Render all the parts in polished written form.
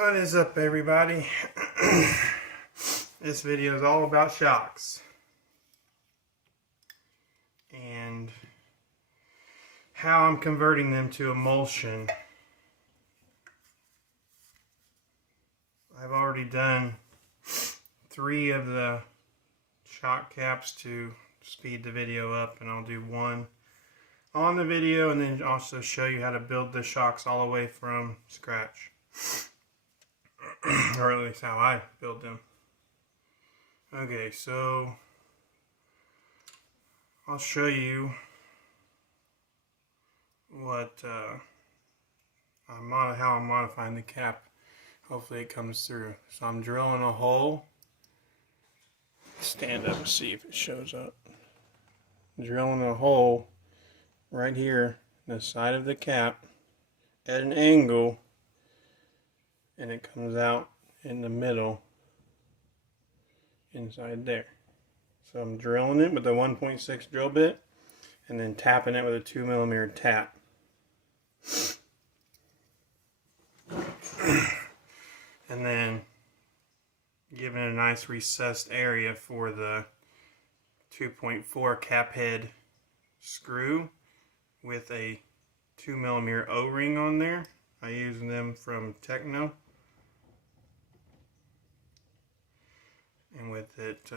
What is up, everybody? This video is all about shocks and how I'm converting them to emulsion. I've already done 3 of the shock caps to speed the video up, and I'll do 1 on the video and then also show you how to build the shocks all the way from scratch. Or at least how I build them. Okay, so I'll show you what how I'm modifying the cap. Hopefully it comes through. So I'm drilling a hole. Stand up and see if it shows up. Drilling a hole right here in the side of the cap at an angle, and it comes out in the middle inside there. So I'm drilling it with a 1.6 drill bit and then tapping it with a 2mm tap. And then giving it a nice recessed area for the 2.4 cap head screw with a 2mm O-ring on there. I use them from Techno. And with it,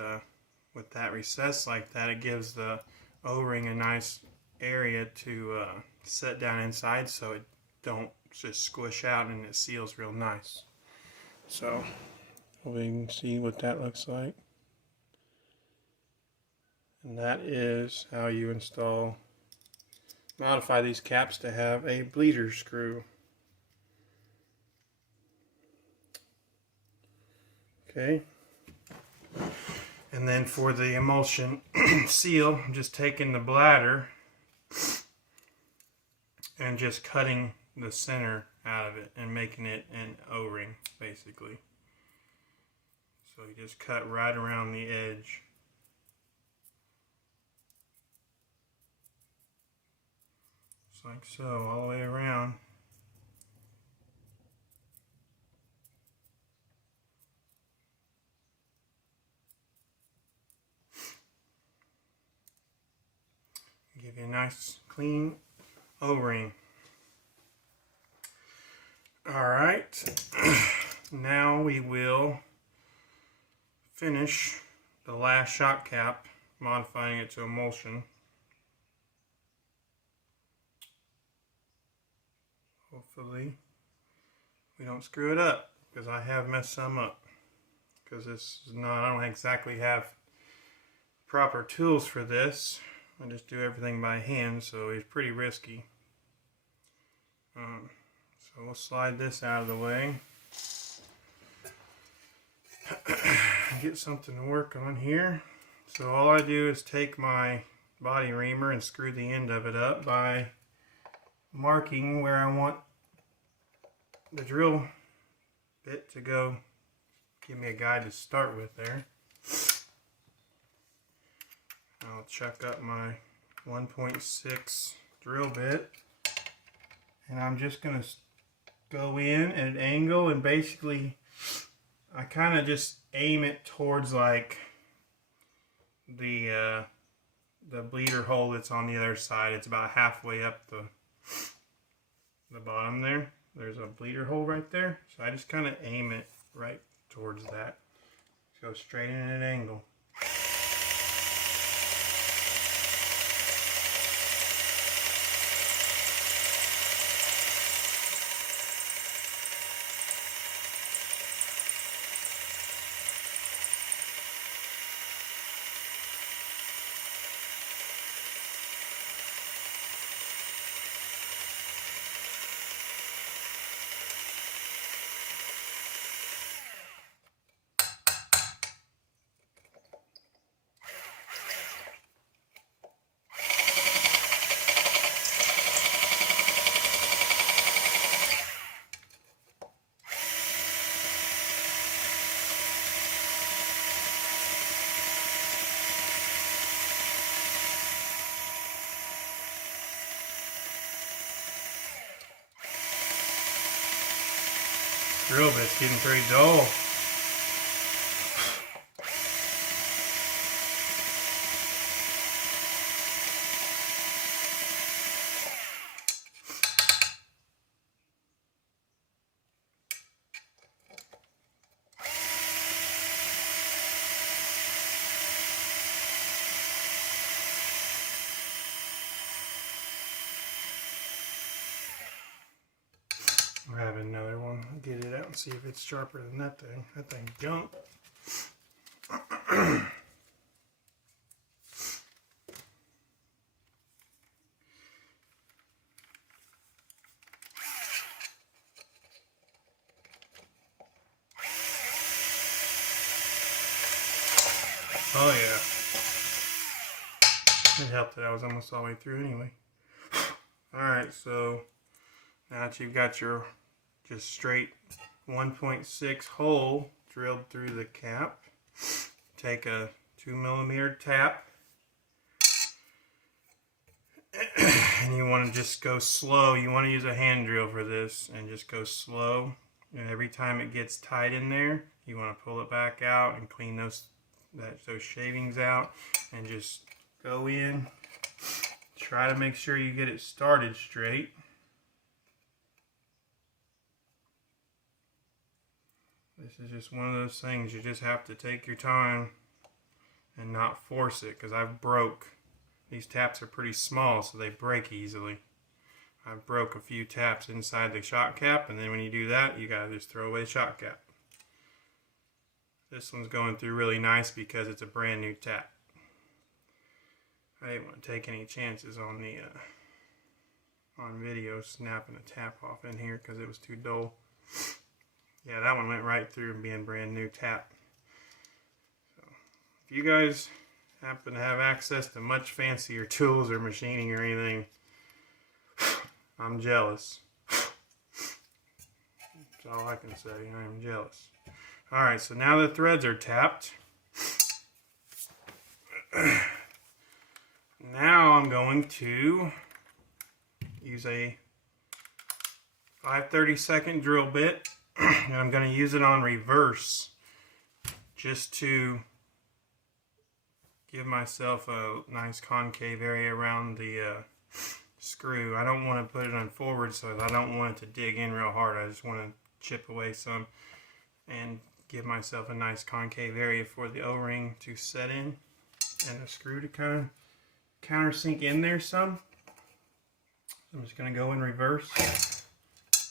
with that recess like that, it gives the O-ring a nice area to set down inside, so it don't just squish out, and it seals real nice. So we can see what that looks like. And that is how you modify these caps to have a bleeder screw. Okay. And then for the emulsion seal, I'm just taking the bladder and just cutting the center out of it and making it an O-ring, basically. So you just cut right around the edge. Just like so, all the way around. Give you a nice clean O-ring. Alright, now we will finish the last shock cap, modifying it to emulsion. Hopefully we don't screw it up, because I have messed some up. Because this is not, I don't exactly have proper tools for this. I just do everything by hand, so it's pretty risky. So we'll slide this out of the way. Get something to work on here. So all I do is take my body reamer and screw the end of it up by marking where I want the drill bit to go. Give me a guide to start with there. I'll chuck up my 1.6 drill bit, and I'm just going to go in at an angle, and basically I kind of just aim it towards like the bleeder hole that's on the other side. It's about halfway up the bottom there. There's a bleeder hole right there, so I just kind of aim it right towards that. Go straight in at an angle. Drill bit's getting pretty dull. Grab another one, get it out and see if it's sharper than that thing. That thing's junk. Oh yeah. It helped that I was almost all the way through anyway. Alright, so now that you've got your just straight 1.6 hole drilled through the cap, take a 2mm tap and you want to just go slow. You want to use a hand drill for this and just go slow, and every time it gets tight in there you want to pull it back out and clean those shavings out and just go in. Try to make sure you get it started straight. This is just one of those things you just have to take your time and not force it, because I've broke. These taps are pretty small, so they break easily. I've broke a few taps inside the shot cap, and then when you do that, you gotta just throw away the shot cap. This one's going through really nice because it's a brand new tap. I didn't want to take any chances on the on video snapping a tap off in here because it was too dull. Yeah, that one went right through and being brand new tap. So, if you guys happen to have access to much fancier tools or machining or anything, I'm jealous. That's all I can say. I am jealous. Alright, so now the threads are tapped. Now I'm going to use a 5/32 drill bit, and I'm going to use it on reverse just to give myself a nice concave area around the screw. I don't want to put it on forward, so I don't want it to dig in real hard. I just want to chip away some and give myself a nice concave area for the O-ring to set in and the screw to kind of countersink in there some. I'm just going to go in reverse.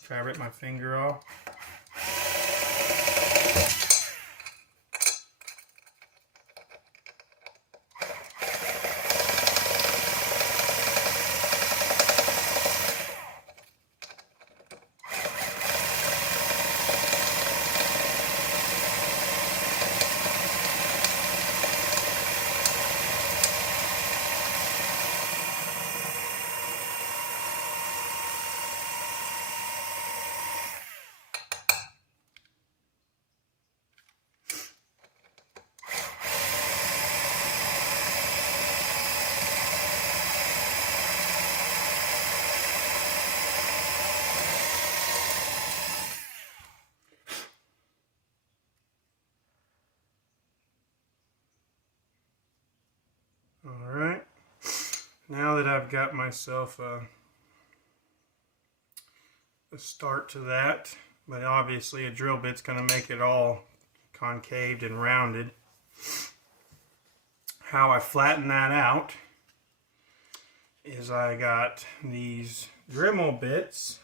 Try to rip my finger off. Alright, now that I've got myself a start to that, but obviously a drill bit's going to make it all concaved and rounded. How I flatten that out is I got these Dremel bits.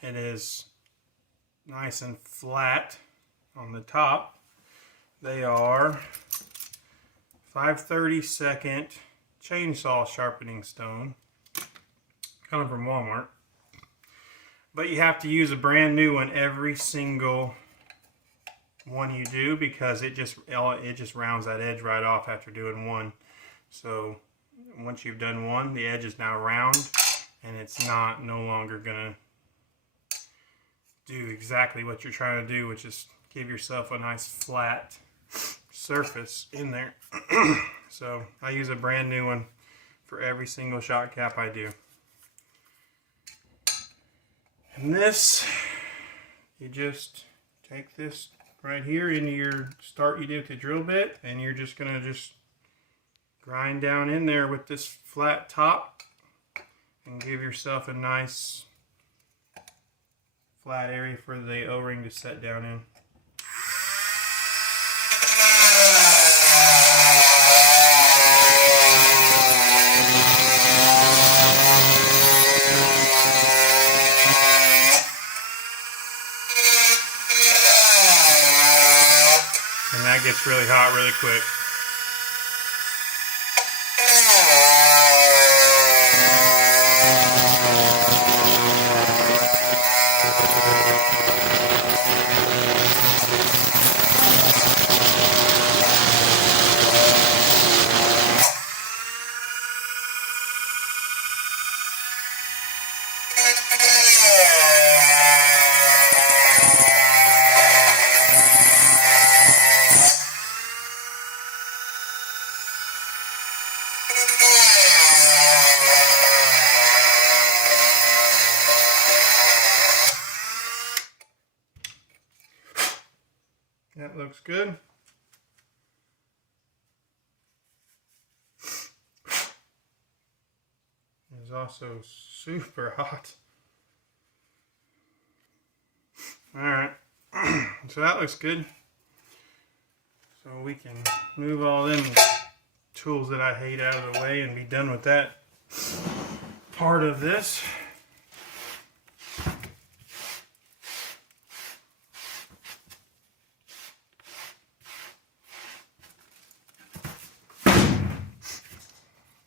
It is nice and flat on the top. They are 5/32 chainsaw sharpening stone. Got them from Walmart. But you have to use a brand new one every single one you do, because it just rounds that edge right off after doing one. So once you've done one, the edge is now round, and it's no longer gonna do exactly what you're trying to do, which is give yourself a nice flat surface in there. So I use a brand new one for every single shot cap I do. And this you just take this right here into your start you did with the drill bit, and you're just going to just grind down in there with this flat top and give yourself a nice flat area for the O-ring to set down in. And that gets really hot really quick. That looks good. It's also super hot. Alright, so that looks good. So we can move all them tools that I hate out of the way and be done with that part of this.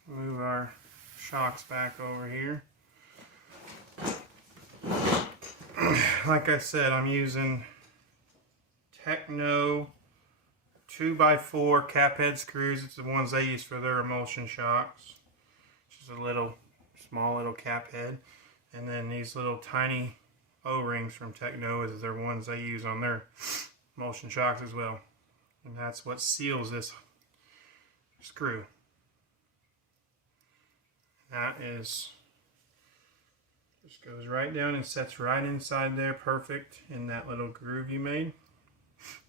Move our shocks back over here. Like I said, I'm using Techno 2x4 cap head screws. It's the ones they use for their emulsion shocks. Just a little, small little cap head. And then these little tiny O-rings from Techno is their ones they use on their emulsion shocks as well. And that's what seals this screw. That is, just goes right down and sets right inside there, perfect, in that little groove you made,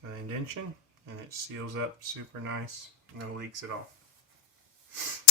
an indentation, and it seals up super nice, no leaks at all.